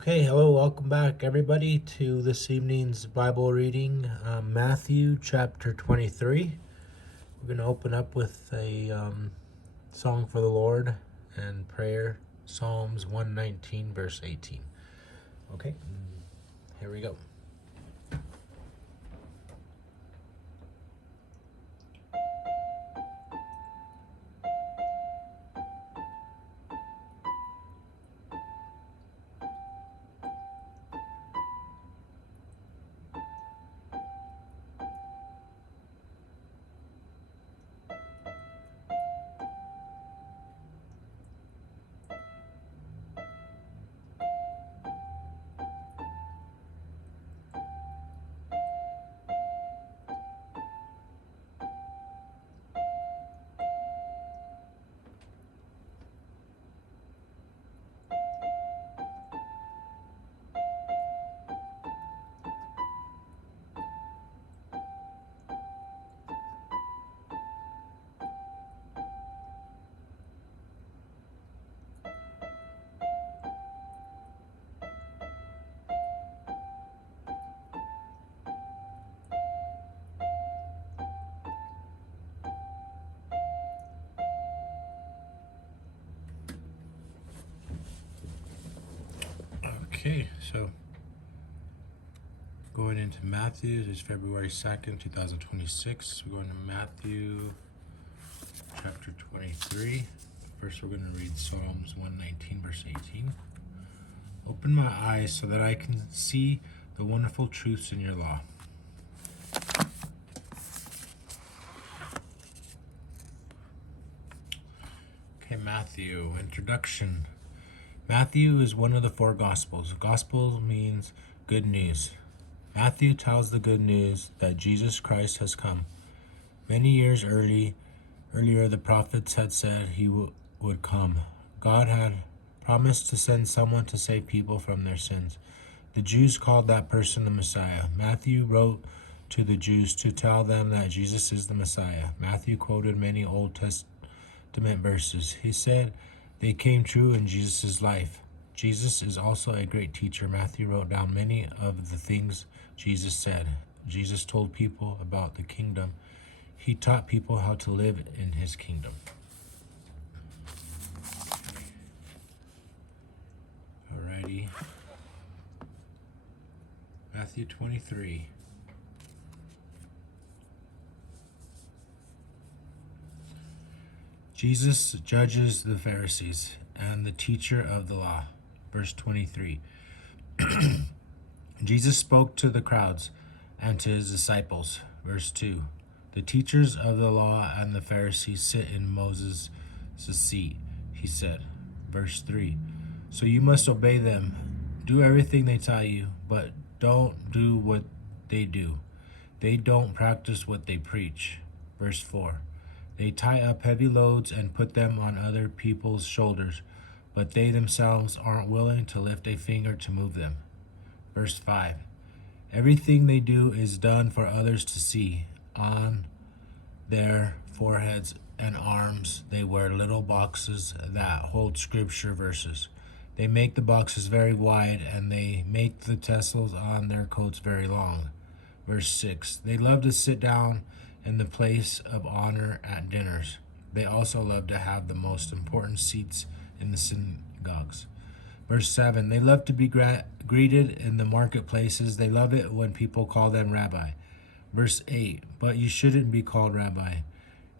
Okay, hello, welcome back, everybody, to this evening's Bible reading, Matthew chapter 23. We're going to open up with a song for the Lord and prayer, Psalms 119, verse 18. Okay, here we go. Okay, so going into Matthew, it's February 2nd, 2026. We're going to Matthew chapter 23. First, we're going to read Psalms 119, verse 18. Open my eyes so that I can see the wonderful truths in your law. Okay, Matthew, introduction. Matthew is one of the four Gospels. Gospel means good news. Matthew tells the good news that Jesus Christ has come. Many years earlier, the prophets had said he would come. God had promised to send someone to save people from their sins. The Jews called that person the Messiah. Matthew wrote to the Jews to tell them that Jesus is the Messiah. Matthew quoted many Old Testament verses. He said they came true in Jesus' life. Jesus is also a great teacher. Matthew wrote down many of the things Jesus said. Jesus told people about the kingdom. He taught people how to live in his kingdom. Alrighty. Matthew 23. Jesus judges the Pharisees and the teacher of the law. Verse 23. Jesus spoke to the crowds and to his disciples. Verse 2. The teachers of the law and the Pharisees sit in Moses' seat, he said. Verse 3. So you must obey them. Do everything they tell you, but don't do what they do. They don't practice what they preach. Verse 4. They tie up heavy loads and put them on other people's shoulders, but they themselves aren't willing to lift a finger to move them. Verse 5. Everything they do is done for others to see. On their foreheads and arms, they wear little boxes that hold scripture verses. They make the boxes very wide, and they make the tassels on their coats very long. Verse 6. They love to sit down in the place of honor at dinners. They also love to have the most important seats in the synagogues. Verse 7. They love to be greeted in the marketplaces. They love it when people call them rabbi. Verse 8. But you shouldn't be called rabbi.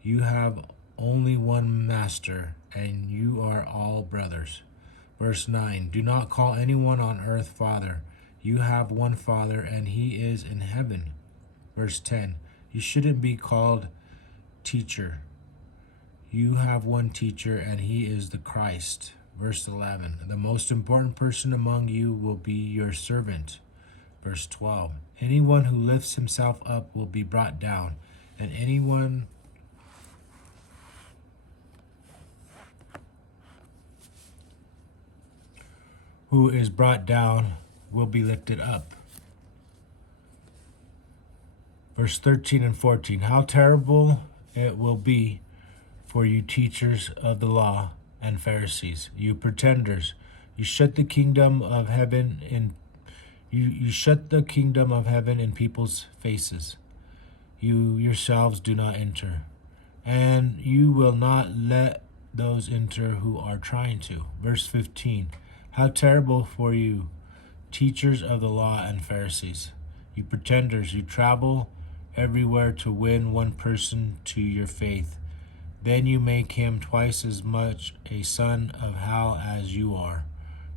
You have only one master, and you are all brothers. Verse 9. Do not call anyone on earth father. You have one Father, and he is in heaven. Verse 10. You shouldn't be called teacher. You have one teacher, and he is the Christ. Verse 11. The most important person among you will be your servant. Verse 12. Anyone who lifts himself up will be brought down, and anyone who is brought down will be lifted up. Verse 13 and 14. How terrible it will be for you teachers of the law and Pharisees, you pretenders. You shut the kingdom of heaven in you shut the kingdom of heaven in people's faces. You yourselves do not enter, and you will not let those enter who are trying to. Verse 15. How terrible for you, teachers of the law and Pharisees, you pretenders, you travel everywhere to win one person to your faith. Then you make him twice as much a son of hell as you are.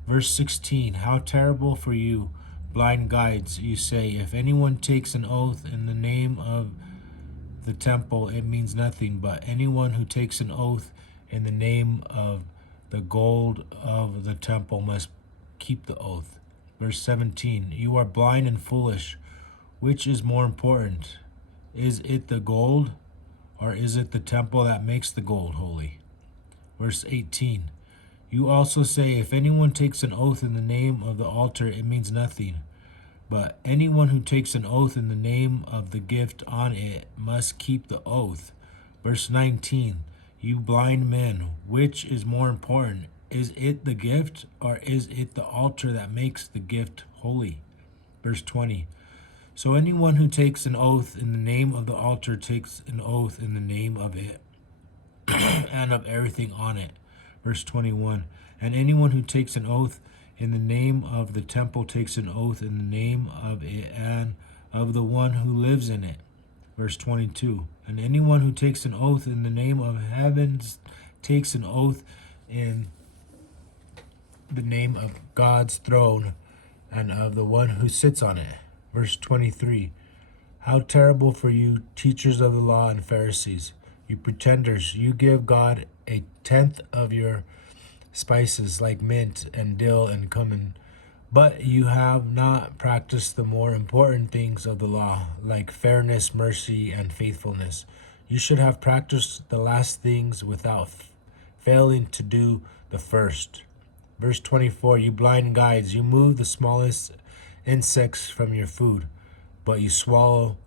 Verse 16. How terrible for you, blind guides, you say, if anyone takes an oath in the name of the temple, it means nothing, but anyone who takes an oath in the name of the gold of the temple must keep the oath. Verse 17. You are blind and foolish. Which is more important? Is it the gold, or is it the temple that makes the gold holy? Verse 18. You also say, if anyone takes an oath in the name of the altar, it means nothing. But anyone who takes an oath in the name of the gift on it must keep the oath. Verse 19. You blind men, which is more important? Is it the gift, or is it the altar that makes the gift holy? Verse 20. So anyone who takes an oath in the name of the altar takes an oath in the name of it and of everything on it. Verse 21. And anyone who takes an oath in the name of the temple takes an oath in the name of it and of the one who lives in it. Verse 22. And anyone who takes an oath in the name of heavens takes an oath in the name of God's throne and of the one who sits on it. Verse 23. How terrible for you, teachers of the law and Pharisees, you pretenders, you give God a tenth of your spices like mint and dill and cumin, but you have not practiced the more important things of the law, like fairness, mercy, and faithfulness. You should have practiced the last things without failing to do the first. Verse 24. You blind guides, you move the smallest insects from your food, but you swallow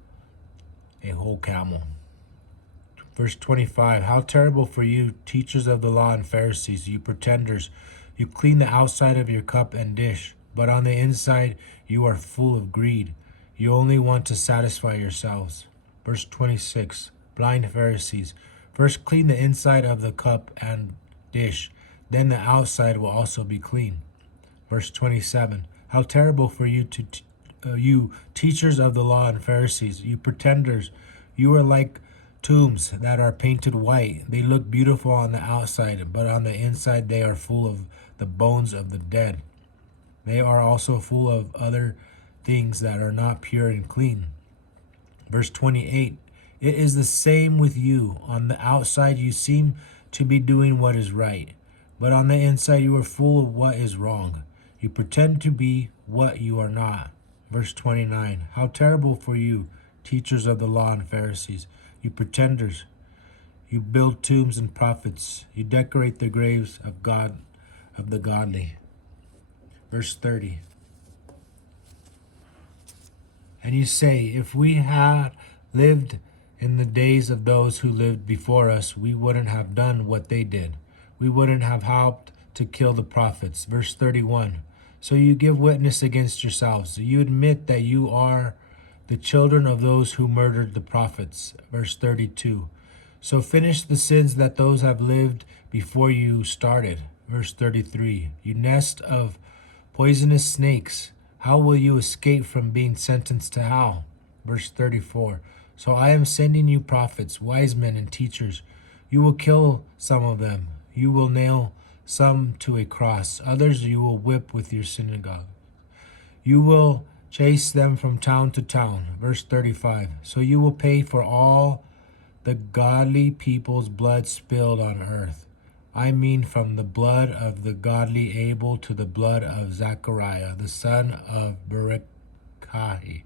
a whole camel. Verse 25. How terrible for you, teachers of the law and Pharisees, you pretenders, you clean the outside of your cup and dish, but on the inside you are full of greed. You only want to satisfy yourselves. Verse 26. Blind Pharisees, first clean the inside of the cup and dish, then the outside will also be clean. Verse 27. How terrible for you, you teachers of the law and Pharisees, you pretenders, you are like tombs that are painted white. They look beautiful on the outside, but on the inside they are full of the bones of the dead. They are also full of other things that are not pure and clean. Verse 28. It is the same with you. On the outside you seem to be doing what is right, but on the inside you are full of what is wrong. You pretend to be what you are not. Verse 29. How terrible for you, teachers of the law and Pharisees, you pretenders. You build tombs and prophets. You decorate the graves of God, of the godly. Verse 30. And you say, if we had lived in the days of those who lived before us, we wouldn't have done what they did. We wouldn't have helped to kill the prophets. Verse 31. So you give witness against yourselves. You admit that you are the children of those who murdered the prophets. Verse 32. So finish the sins that those have lived before you started. Verse 33. You nest of poisonous snakes. How will you escape from being sentenced to hell? Verse 34. So I am sending you prophets, wise men, and teachers. You will kill some of them. You will nail some to a cross. Others you will whip with your synagogue. You will chase them from town to town. Verse 35. So you will pay for all the godly people's blood spilled on earth. I mean from the blood of the godly Abel to the blood of Zechariah, the son of Berechiah.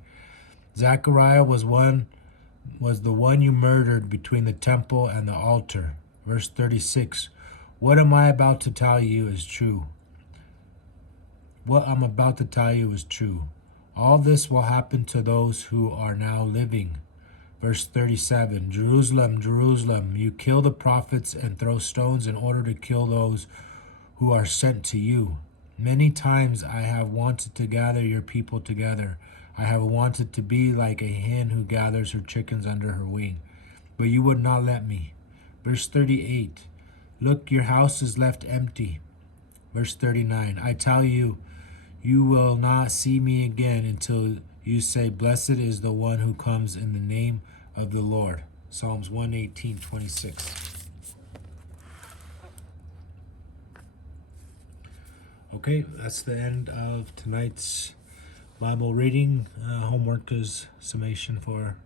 Zechariah was the one you murdered between the temple and the altar. Verse 36. What am I about to tell you is true. What I'm about to tell you is true. All this will happen to those who are now living. Verse 37. Jerusalem, Jerusalem, you kill the prophets and throw stones in order to kill those who are sent to you. Many times I have wanted to gather your people together. I have wanted to be like a hen who gathers her chickens under her wing, but you would not let me. Verse 38. Look, your house is left empty. Verse 39. I tell you, you will not see me again until you say, Blessed is the one who comes in the name of the Lord. Psalms 118:26. Okay, that's the end of tonight's Bible reading. Homework is summation for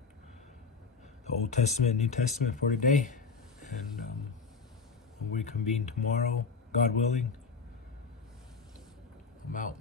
the Old Testament and New Testament for today. And when we convene tomorrow, God willing, I'm out.